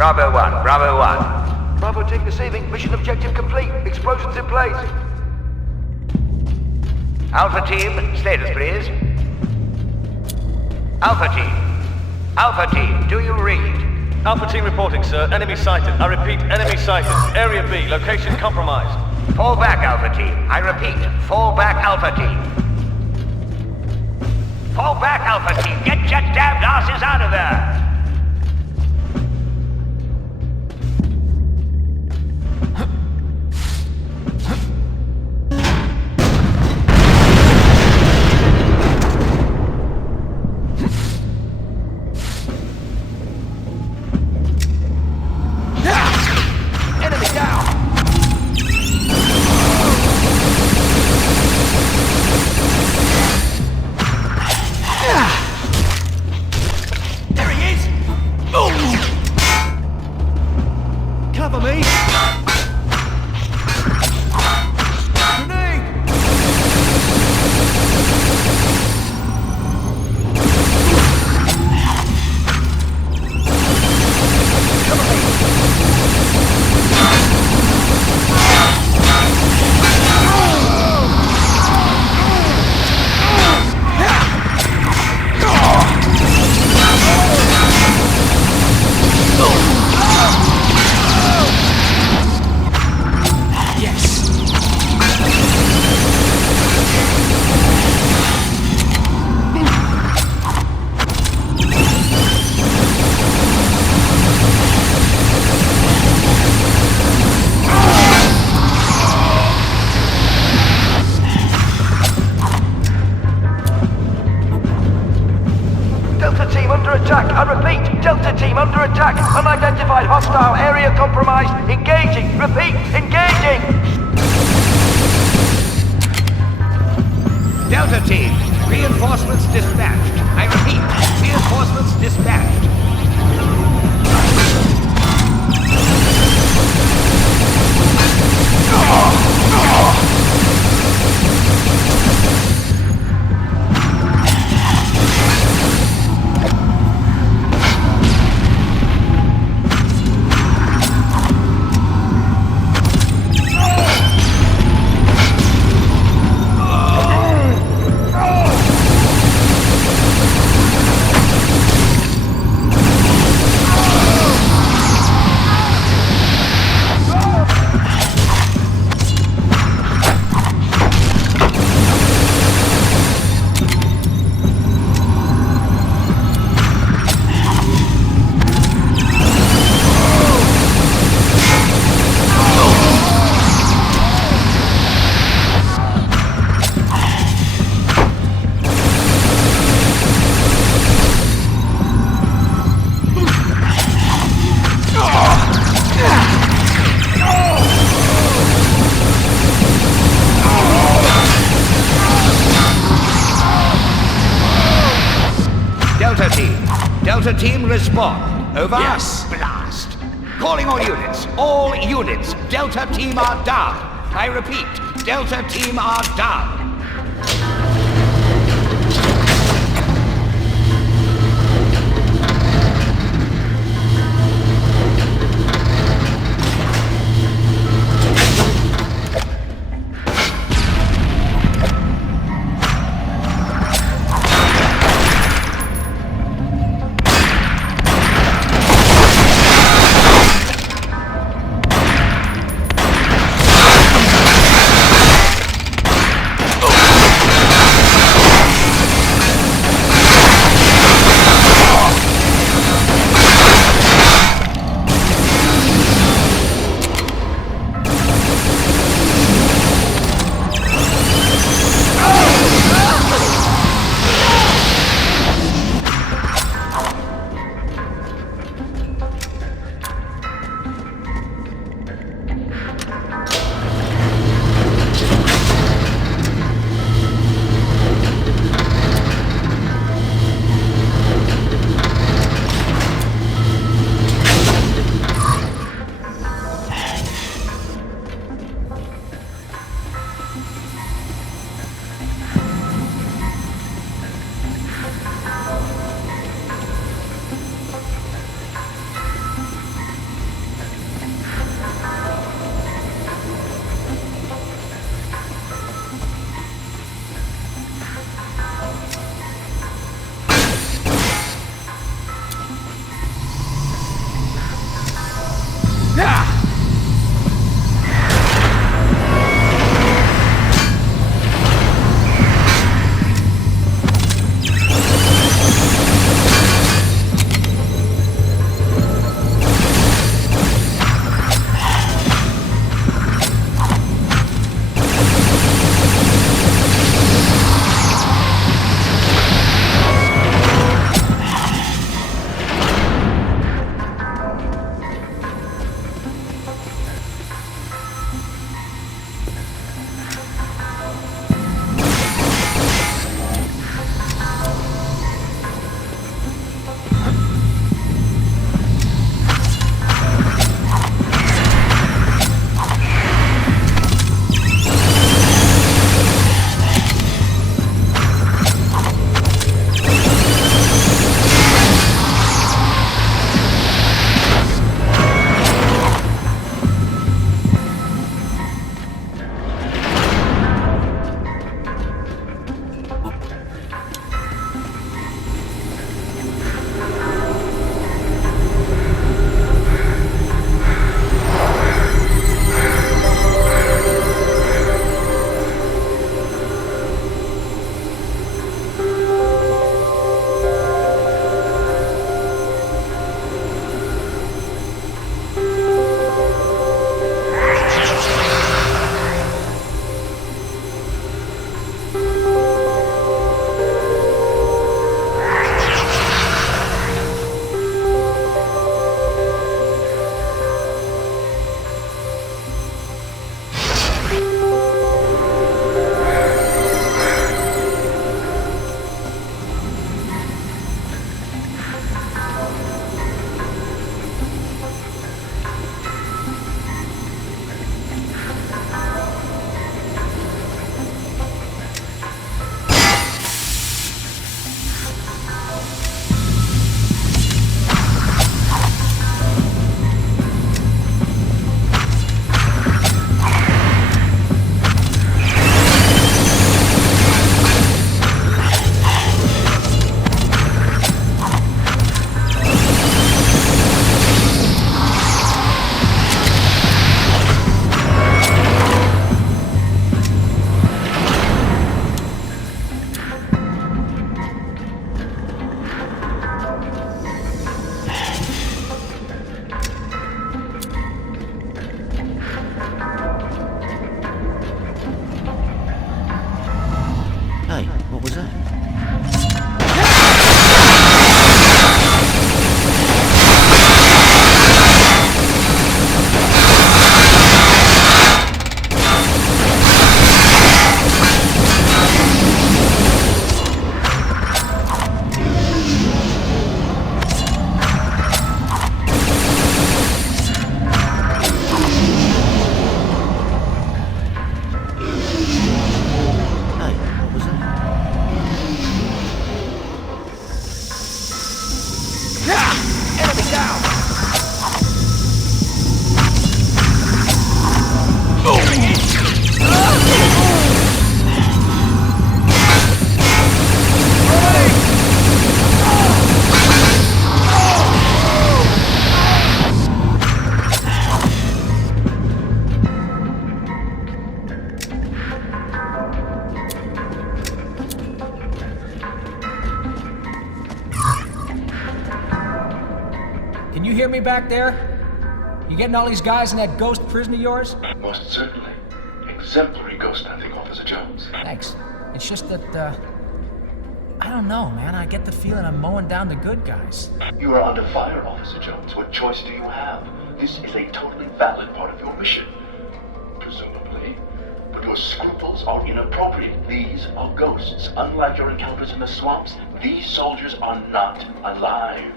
Bravo 1, Bravo 1. Bravo team receiving. Mission objective complete. Explosions in place. Alpha team, status please. Alpha team, do you read? Alpha team reporting, sir. Enemy sighted. I repeat, enemy sighted. Area B, location compromised. Fall back, Alpha team. I repeat, fall back, Alpha team. Fall back, Alpha team. Get your damned asses out of there. Unidentified hostile area compromised. Engaging. Repeat, engaging. Delta team, reinforcements dispatched. I repeat, reinforcements dispatched. Delta team, respond. Over. Yes. Blast. Calling all units. All units. Delta team are down. I repeat, Delta team are down. Can you hear me back there? You getting all these guys in that ghost prison of yours? Most certainly. Exemplary ghost hunting, Officer Jones. Thanks. It's just that, I don't know, man. I get the feeling I'm mowing down the good guys. You are under fire, Officer Jones. What choice do you have? This is a totally valid part of your mission. Presumably. But your scruples are inappropriate. These are ghosts. Unlike your encounters in the swamps, these soldiers are not alive.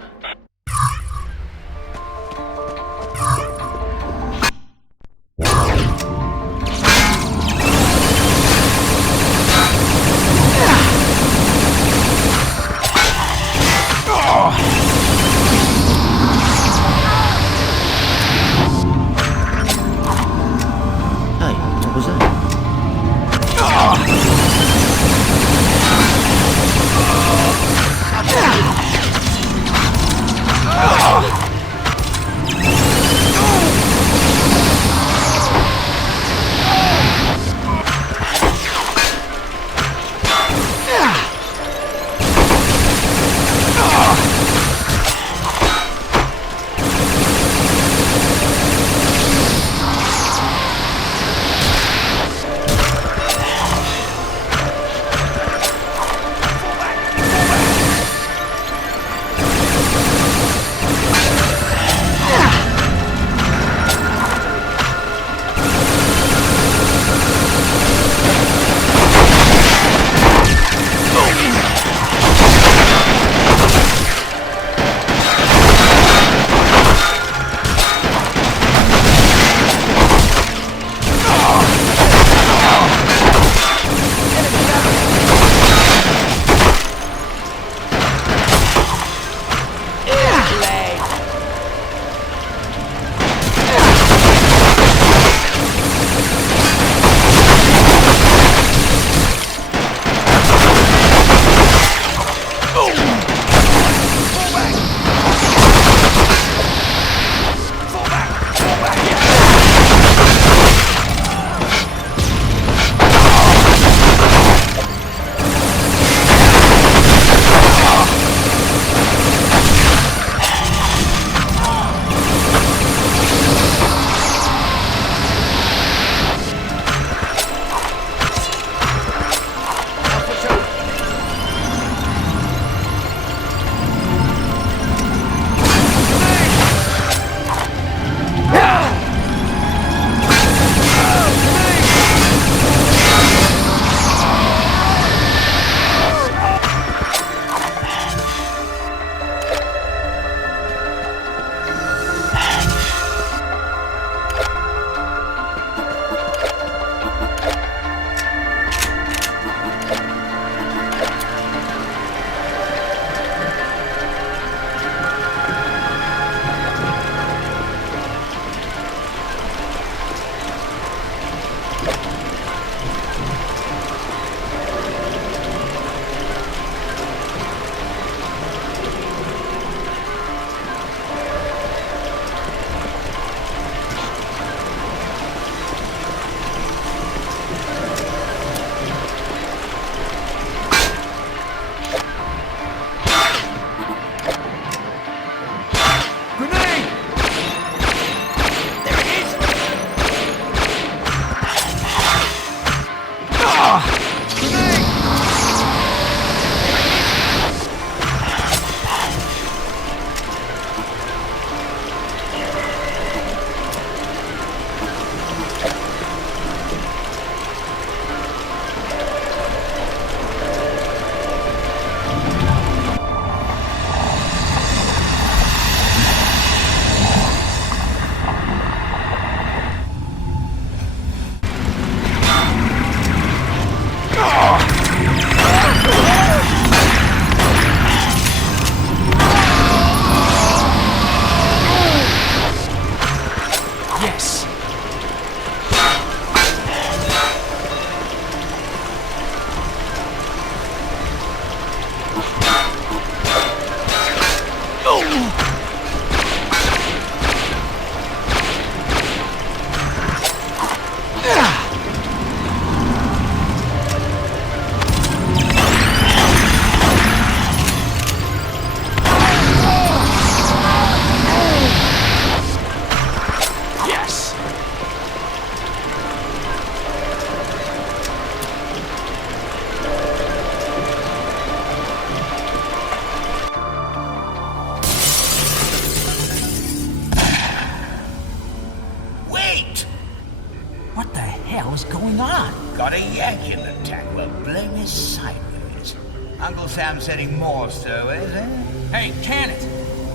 Uncle Sam setting more stowaways, eh? Hey, can it!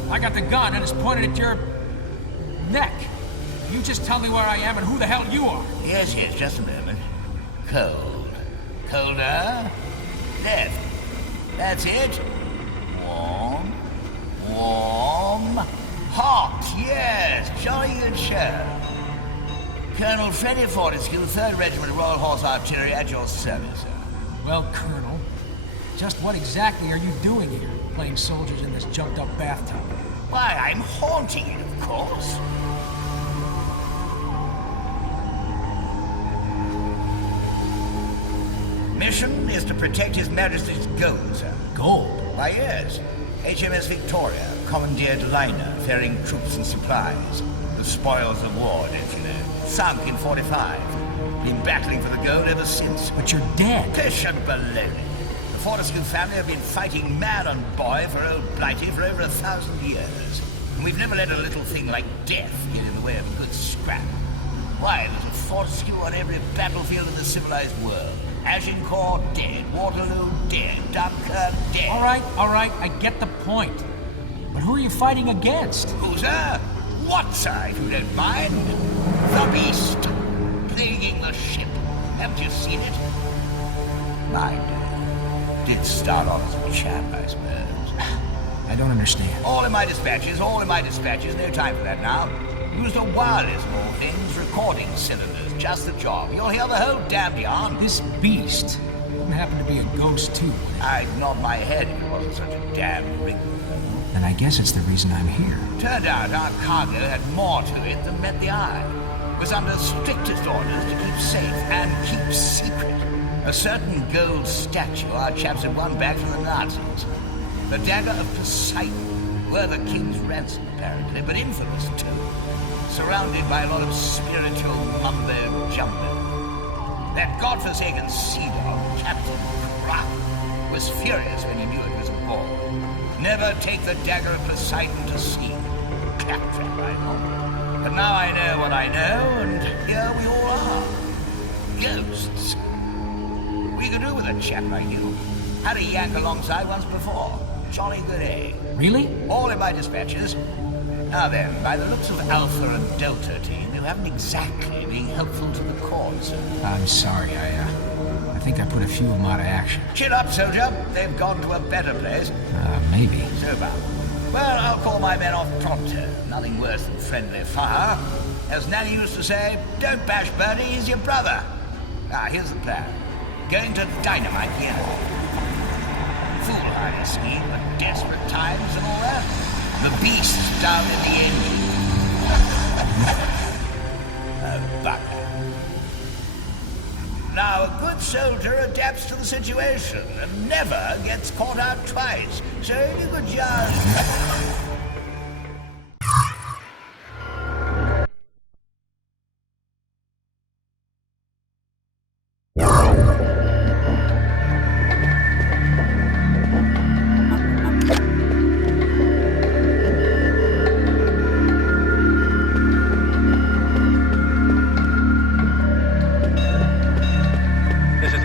I got the gun and it's pointed at your neck. You just tell me where I am and who the hell you are. Yes, just a moment. Cold. Colder. Left. That's it. Warm. Warm. Hot, yes. Jolly good show. Colonel Freddie Fortescue, 3rd Regiment Royal Horse Artillery, at your service, sir. Well, Colonel, just what exactly are you doing here, playing soldiers in this jumped-up bathtub? Why, I'm haunting it, of course. Mission is to protect His Majesty's gold, sir. Gold? Why, yes. HMS Victoria, commandeered liner, ferrying troops and supplies. The spoils of war, don't you know? Sunk in 45. Been battling for the gold ever since. But you're dead. Pish and baloney. The Fortescue family have been fighting man and boy for old Blighty for over 1,000 years. And we've never let a little thing like death get in the way of a good scrap. Why, there's a Fortescue on every battlefield of the civilized world. Agincourt dead, Waterloo dead, Dunkirk dead. All right, I get the point. But who are you fighting against? Who, sir? What, sir, if you don't mind? The Beast, plaguing the ship. Haven't you seen it? Mind, did start off as a chap, I suppose. I don't understand. All in my dispatches, no time for that now. Used a wireless of all things, recording cylinders, just the job. You'll hear the whole damned yarn. This Beast wouldn't happen to be a ghost, too. I'd nod my head if it wasn't such a damned ring. And I guess it's the reason I'm here. Turned out our cargo had more to it than met the eye. It was under strictest orders to keep safe and keep secret. A certain gold statue our chaps had won back from the Nazis. The dagger of Poseidon, were the king's ransom, apparently, but infamous, too. Surrounded by a lot of spiritual mumbo-jumbo. That godforsaken sea dog, Captain Crow, was furious when he knew it was aboard. Never take the dagger of Poseidon to sea. Claptrap, I know. But now I know what I know, and here we all are. Ghosts. What you could do with a chap like you? Had a yank alongside once before. Jolly good, eh? Really? All in my dispatches. Now then, by the looks of Alpha and Delta team, you haven't exactly been helpful to the cause, sir. I'm sorry, I think I put a few of them out of action. Chin up, soldier. They've gone to a better place. Maybe. Sober. Well, I'll call my men off pronto. Nothing worse than friendly fire. As Nanny used to say, don't bash Bertie, he's your brother. Here's the plan. Going to dynamite the enemy. Foolhardy scheme, but desperate times and all that. The Beast's down in the engine. Oh, bugger. Now, a good soldier adapts to the situation and never gets caught out twice. So if you could just...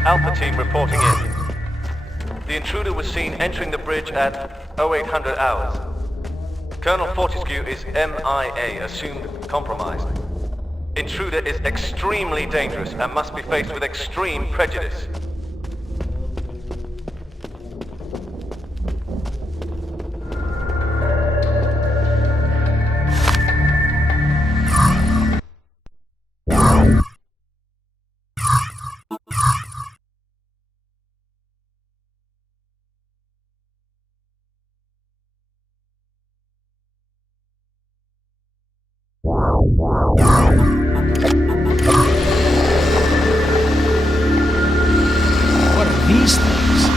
Alpha team reporting in. The intruder was seen entering the bridge at 0800 hours. Colonel Fortescue is MIA, assumed compromised. Intruder is extremely dangerous and must be faced with extreme prejudice. What are these things?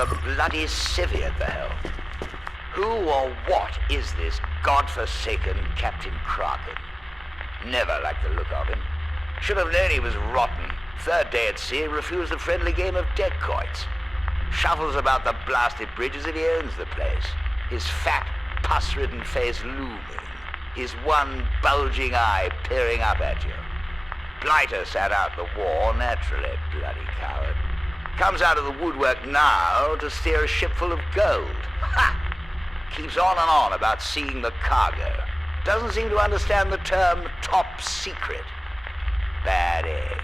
have a bloody civvy at the helm. Who or what is this godforsaken Captain Kraken? Never liked the look of him. Should have known he was rotten. Third day at sea, refused a friendly game of deck quoits. Shuffles about the blasted bridge as if he owns the place. His fat, pus-ridden face looming. His one bulging eye peering up at you. Blighter sat out the war, naturally, bloody coward. Comes out of the woodwork now to steer a ship full of gold. Ha! Keeps on and on about seeing the cargo. Doesn't seem to understand the term top secret. Bad egg.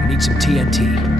I need some TNT.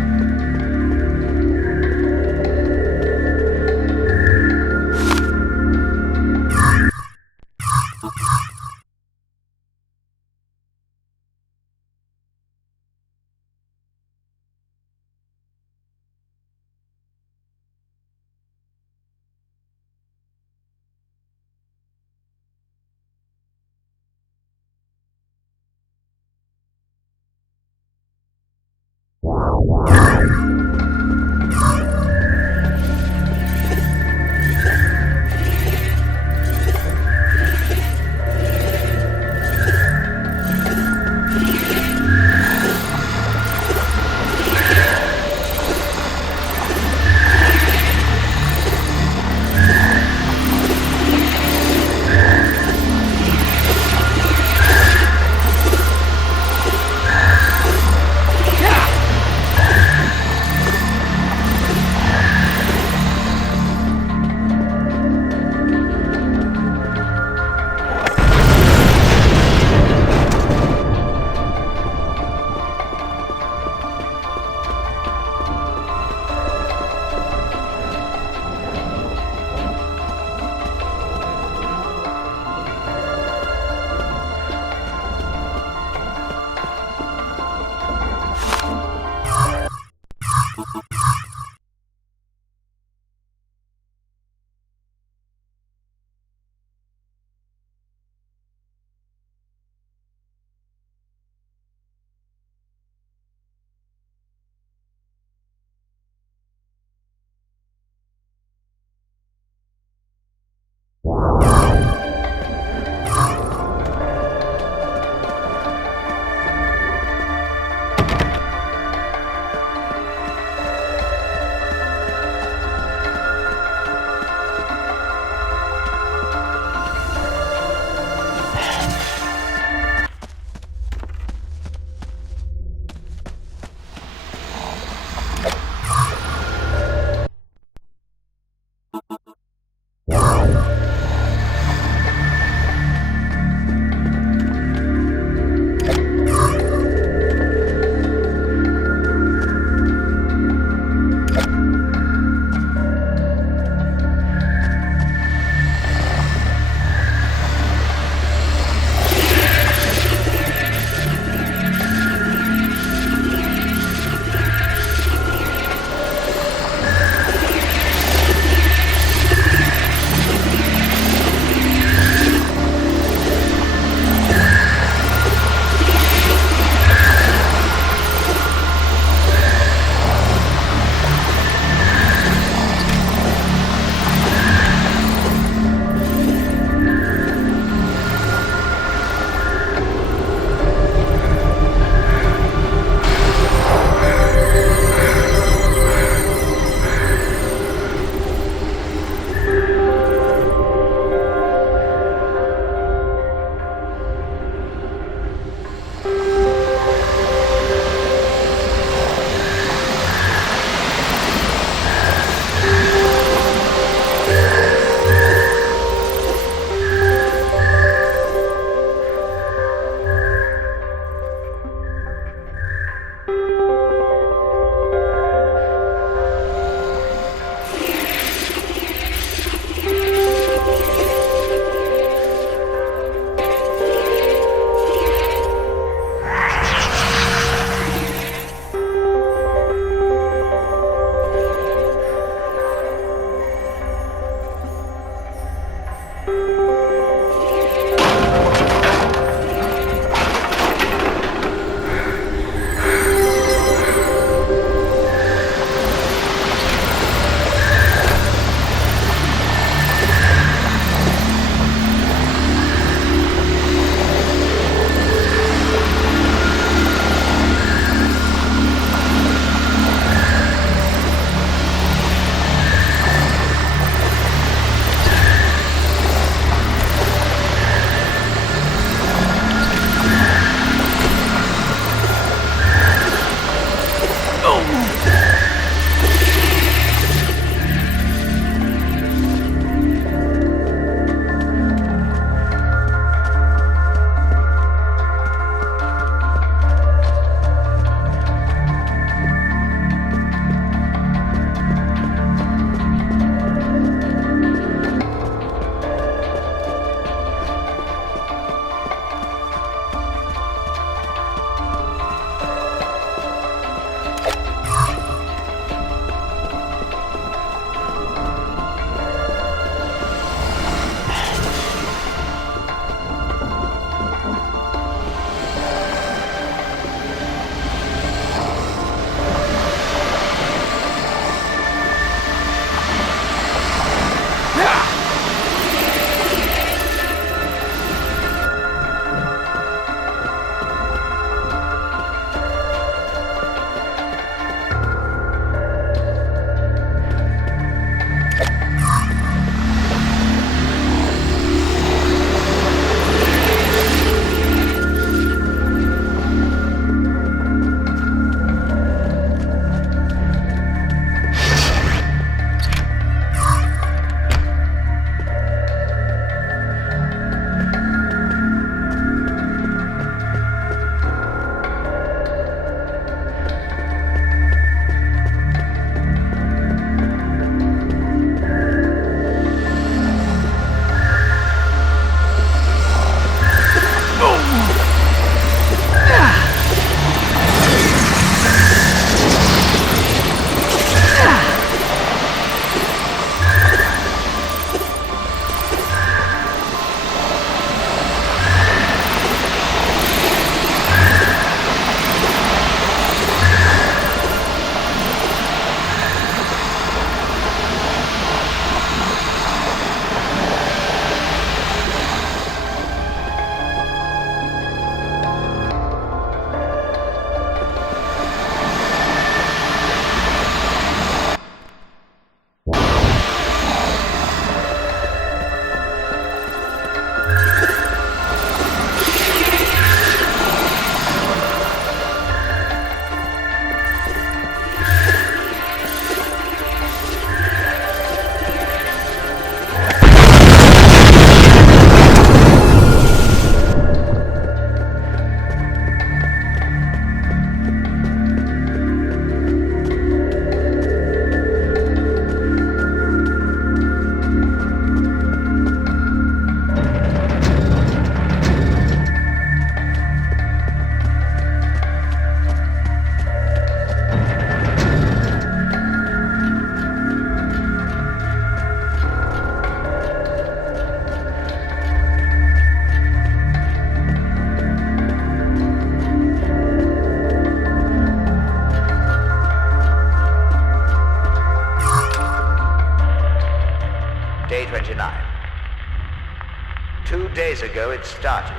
it started.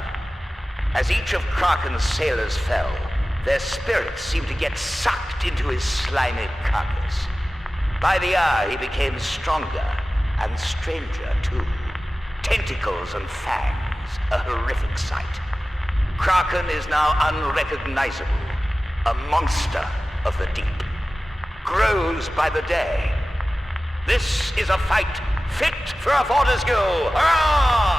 As each of Kraken's sailors fell, their spirits seemed to get sucked into his slimy carcass. By the hour, he became stronger and stranger, too. Tentacles and fangs, a horrific sight. Kraken is now unrecognizable, a monster of the deep. Grows by the day. This is a fight fit for a Fortescue! Hurrah!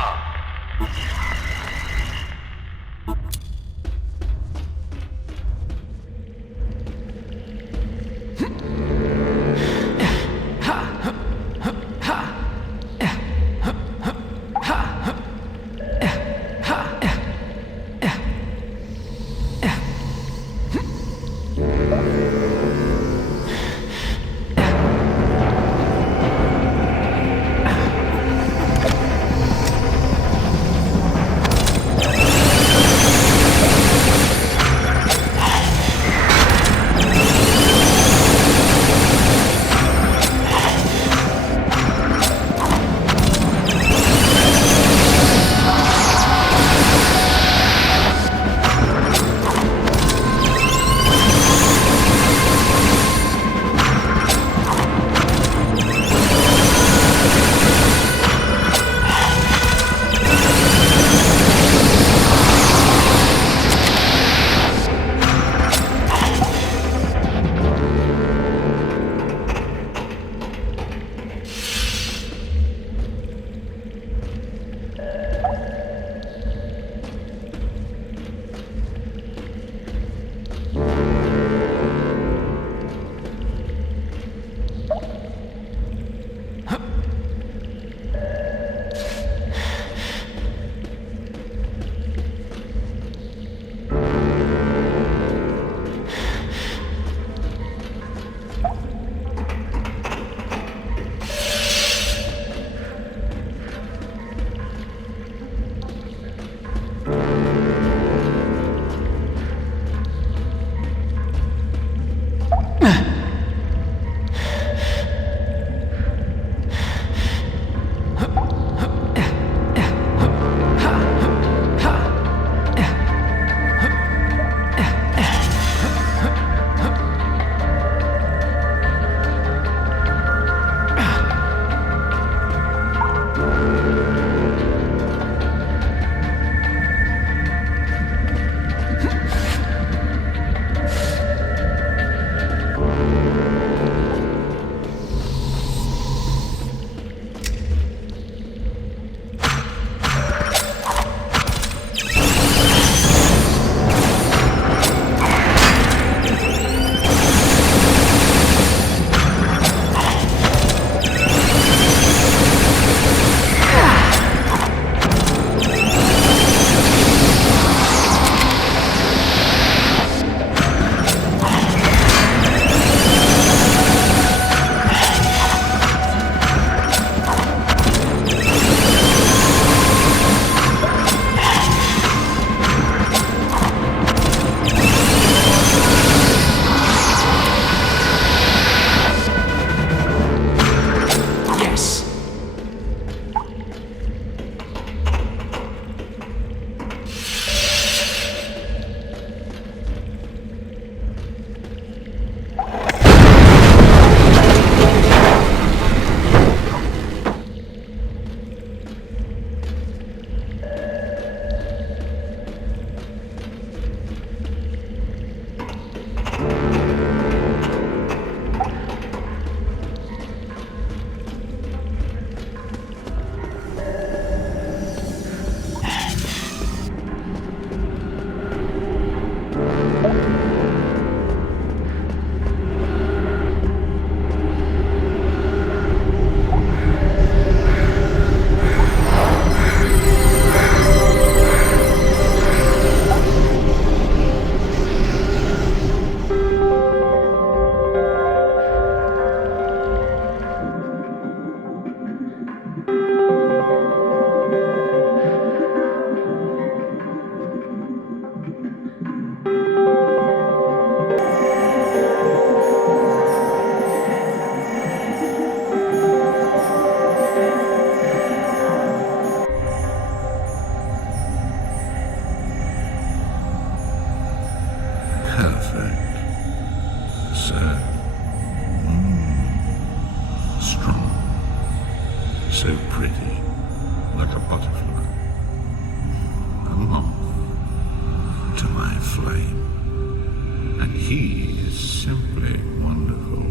to my flame. And he is simply wonderful.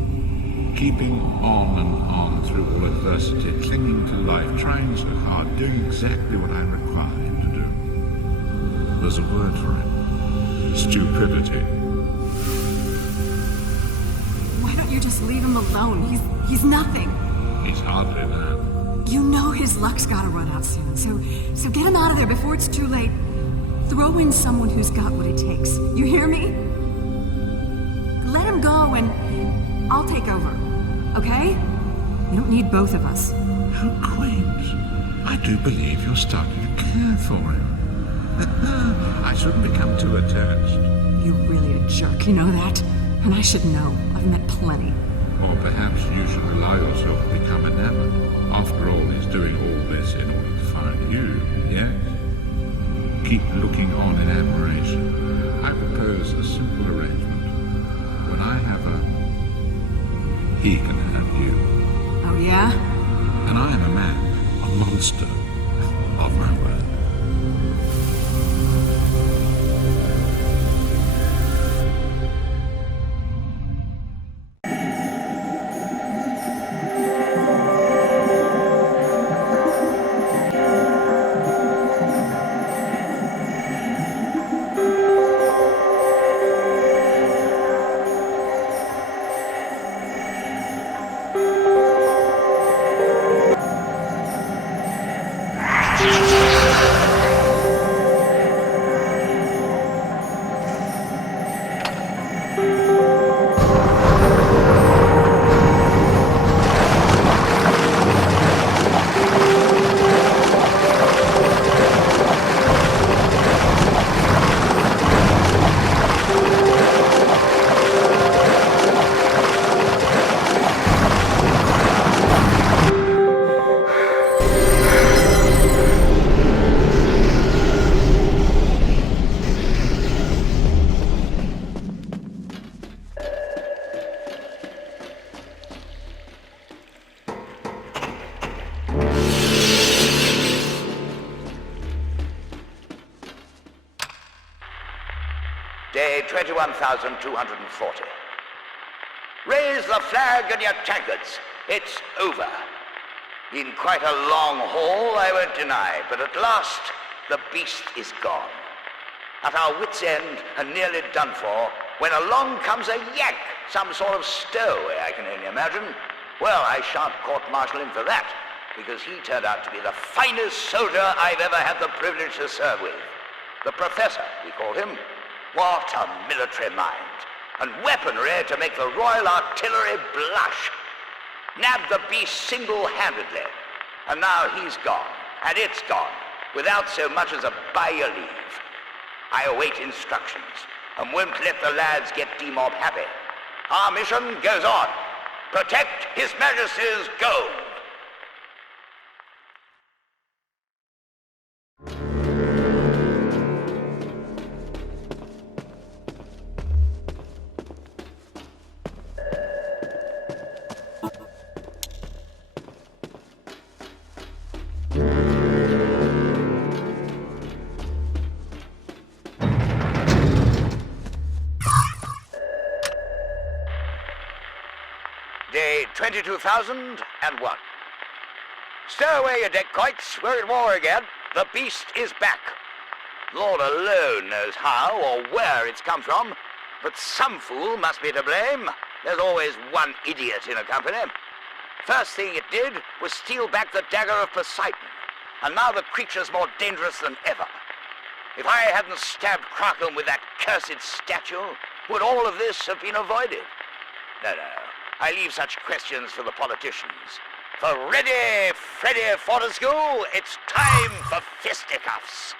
Keeping on and on through all adversity, clinging to life, trying so hard, doing exactly what I'm required to do. There's a word for it. Stupidity. Why don't you just leave him alone? He's nothing. He's hardly that. You know his luck's gotta run out soon, so get him out of there before it's too late. Throw in someone who's got what it takes. You hear me? Let him go and I'll take over. Okay? You don't need both of us. How quaint. I do believe you're starting to care for him. I shouldn't become too attached. You're really a jerk, you know that? And I should know. I've met plenty. Or perhaps you should allow yourself to become enamored. After all, he's doing all this in order to find you, yes? Keep looking on in admiration. I propose a simple arrangement. When I have her, he can have you. Oh, yeah? And I am a man, a monster, of my word. Day 21,240. Raise the flag and your tankards. It's over. Been quite a long haul, I won't deny, but at last the beast is gone. At our wits' end and nearly done for, when along comes a yank, some sort of stowaway, I can only imagine. Well, I shan't court-martial him for that, because he turned out to be the finest soldier I've ever had the privilege to serve with. The Professor, we called him. What a military mind. And weaponry to make the Royal Artillery blush. Nabbed the beast single-handedly. And now he's gone, and it's gone, without so much as a by your leave. I await instructions, and won't let the lads get demob happy. Our mission goes on. Protect His Majesty's gold. Day 22,001. Stow away, you deckcoits. We're at war again. The beast is back. Lord alone knows how or where it's come from, but some fool must be to blame. There's always one idiot in a company. First thing it did was steal back the dagger of Poseidon, and now the creature's more dangerous than ever. If I hadn't stabbed Kraken with that cursed statue, would all of this have been avoided? No. I leave such questions for the politicians. For ready, Freddy Fortescue, it's time for fisticuffs.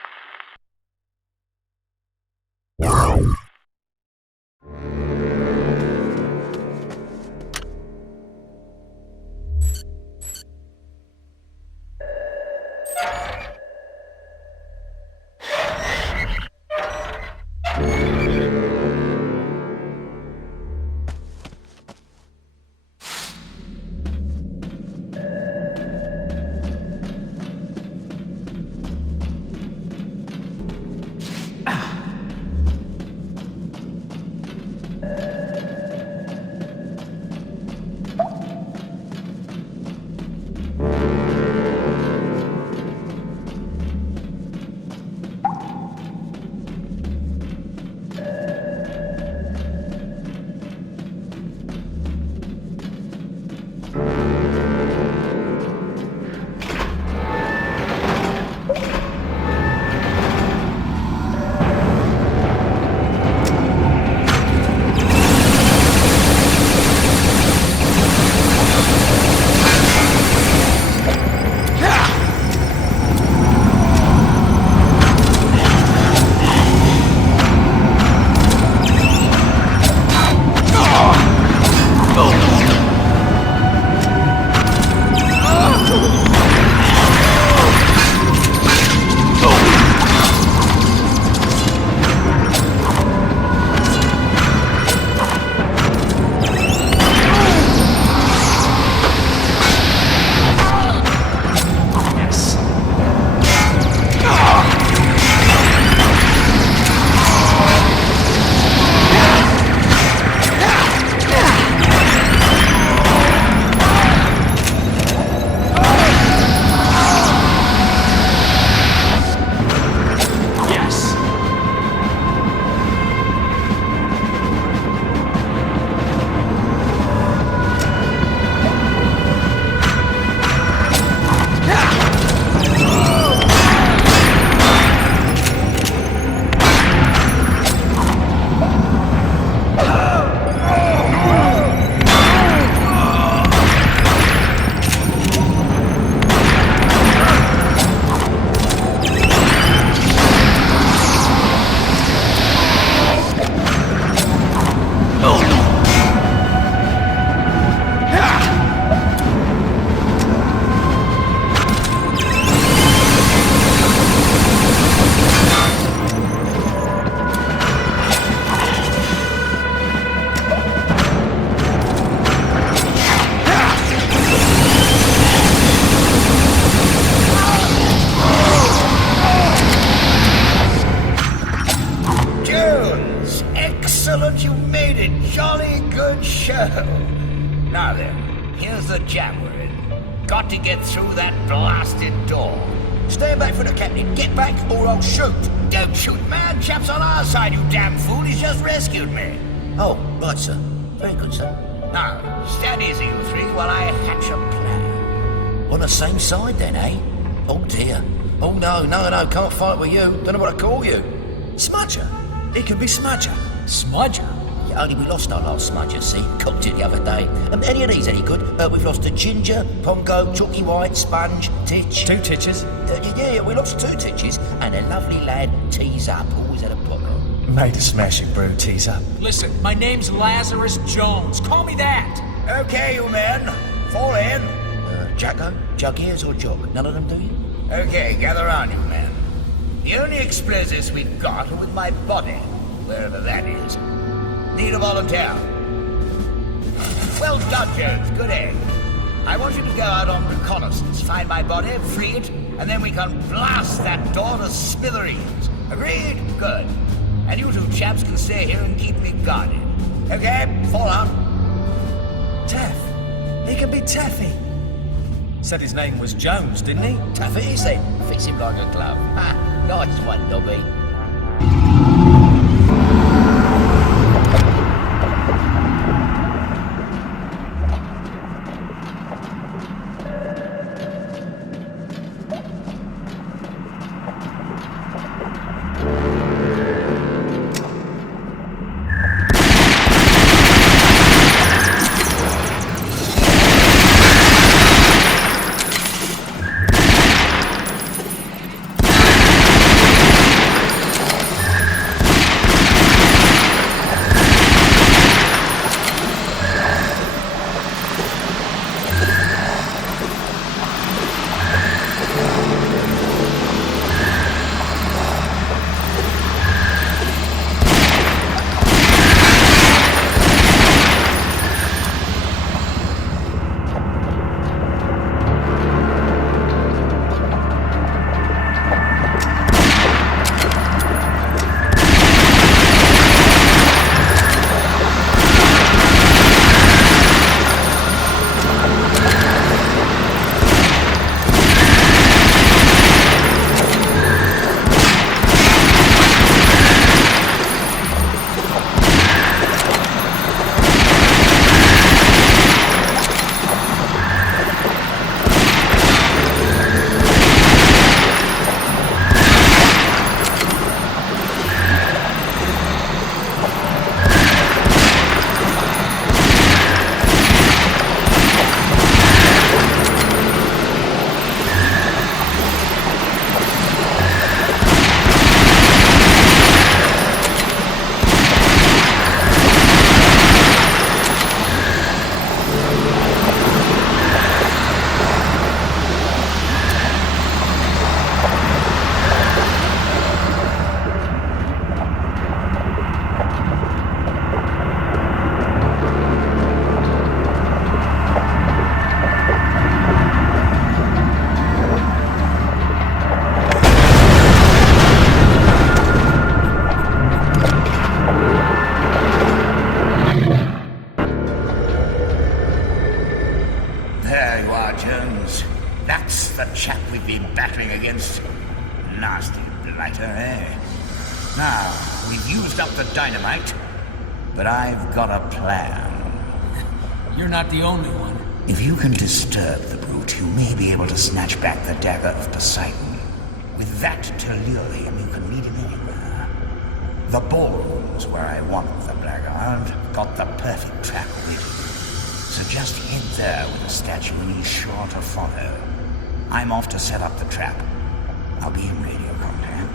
Excellent, you made it. Jolly good show. Now then, here's the jam we're in. Got to get through that blasted door. Stand back for the captain. Get back or I'll shoot. Don't shoot, man. Chap's on our side, you damn fool. He's just rescued me. Oh, right, sir. Very good, sir. Now, stand easy, you three, while I hatch a plan. On the same side, then, eh? Oh, dear. Oh, no, can't fight with you. Don't know what to call you. Smudger? It could be Smudger. Smudger? Yeah, only we lost our last Smudger, see? Cooked it the other day. Any of these any good? We've lost a Ginger, Pongo, Chalky White, Sponge, Titch. 2 titches? Yeah, we lost 2 Titches, and a lovely lad, Tease Up, always had a pocket. Made a smashing brew, Tease Up. Listen, my name's Lazarus Jones. Call me that. Okay, you men. Fall in. Jacko, Jug ears or Jog? None of them do you? Okay, gather round, you men. The only explosives we've got are with my body, wherever that is. Need a volunteer. Well done, Jones. Good egg. I want you to go out on reconnaissance, find my body, free it, and then we can blast that door to smithereens. Agreed? Good. And you 2 chaps can stay here and keep me guarded. Okay, fall out. Taff. He can be Taffy. Said his name was Jones, didn't he? Taffy, he said. Fits him like a glove. Ha! Nice one, Nobby. Nasty blighter, eh? Now, we've used up the dynamite, but I've got a plan. You're not the only one. If you can disturb the brute, you may be able to snatch back the dagger of Poseidon. With that to lure him, you can meet him anywhere. The ballroom's where I want the blackguard. Got the perfect trap ready. So just head there with the statue and he's sure to follow. I'm off to set up the trap. I'll be in radio contact.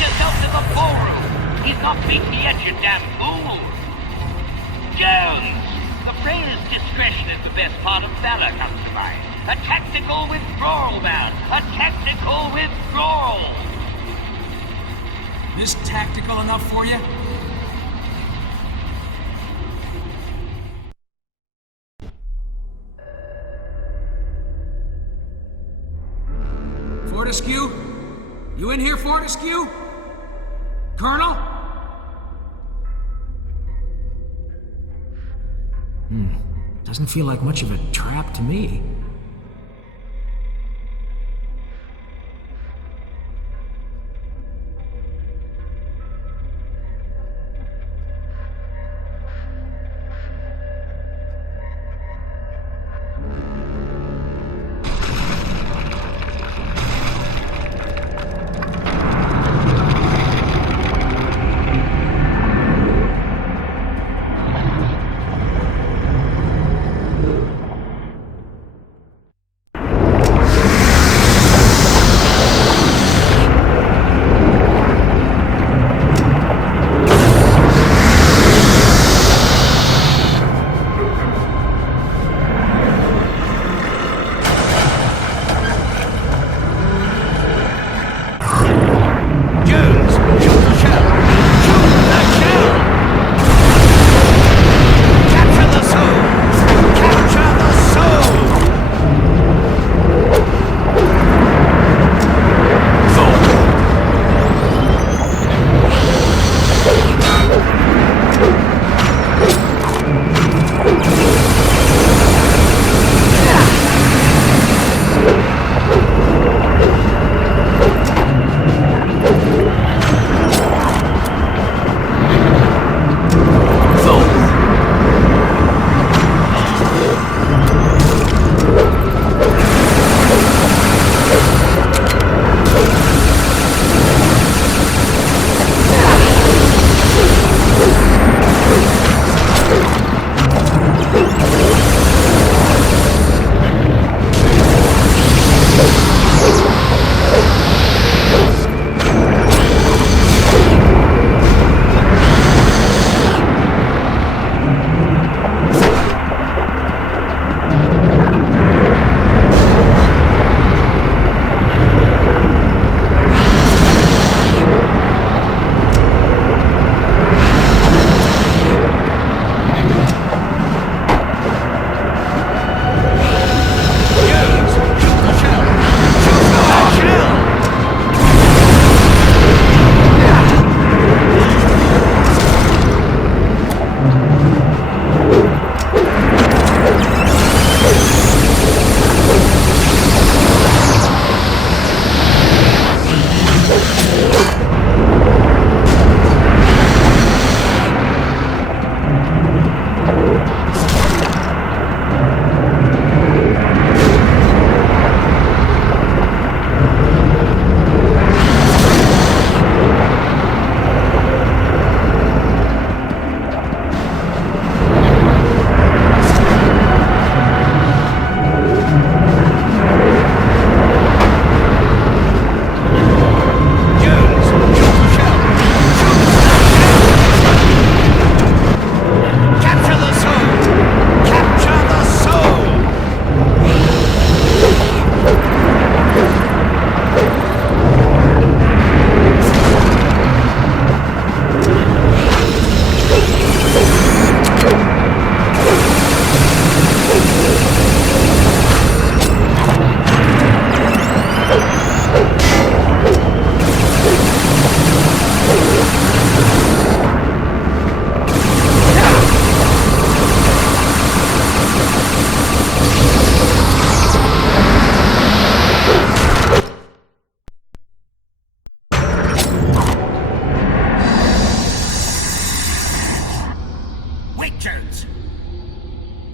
yourself to the ballroom! He's not beaten yet, you damn fool! Jones! The phrase discretion is the best part of valor comes to mind. A tactical withdrawal, man! A tactical withdrawal! This tactical enough for you? Fortescue? You in here, Fortescue? Colonel? Doesn't feel like much of a trap to me.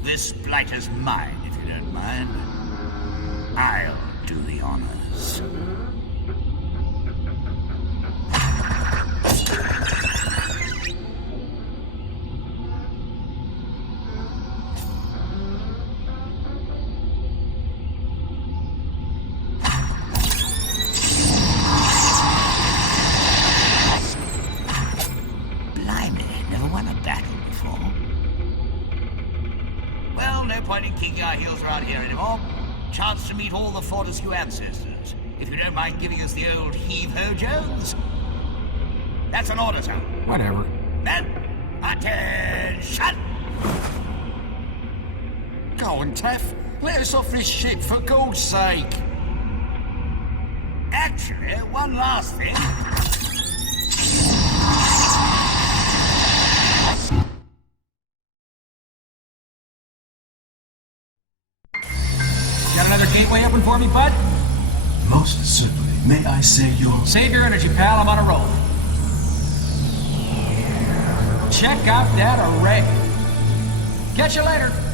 This blighter's mine, if you don't mind. I'll do the honors. chance to meet all the Fortescue ancestors. If you don't mind giving us the old heave-ho, Jones. That's an order, sir. Whatever. Men, attention! Go on, Taff. Let us off this ship, for God's sake. Actually, one last thing. Got another gateway open for me, bud? Most certainly. May I say your... Save your energy, pal. I'm on a roll. Check out that array. Catch you later.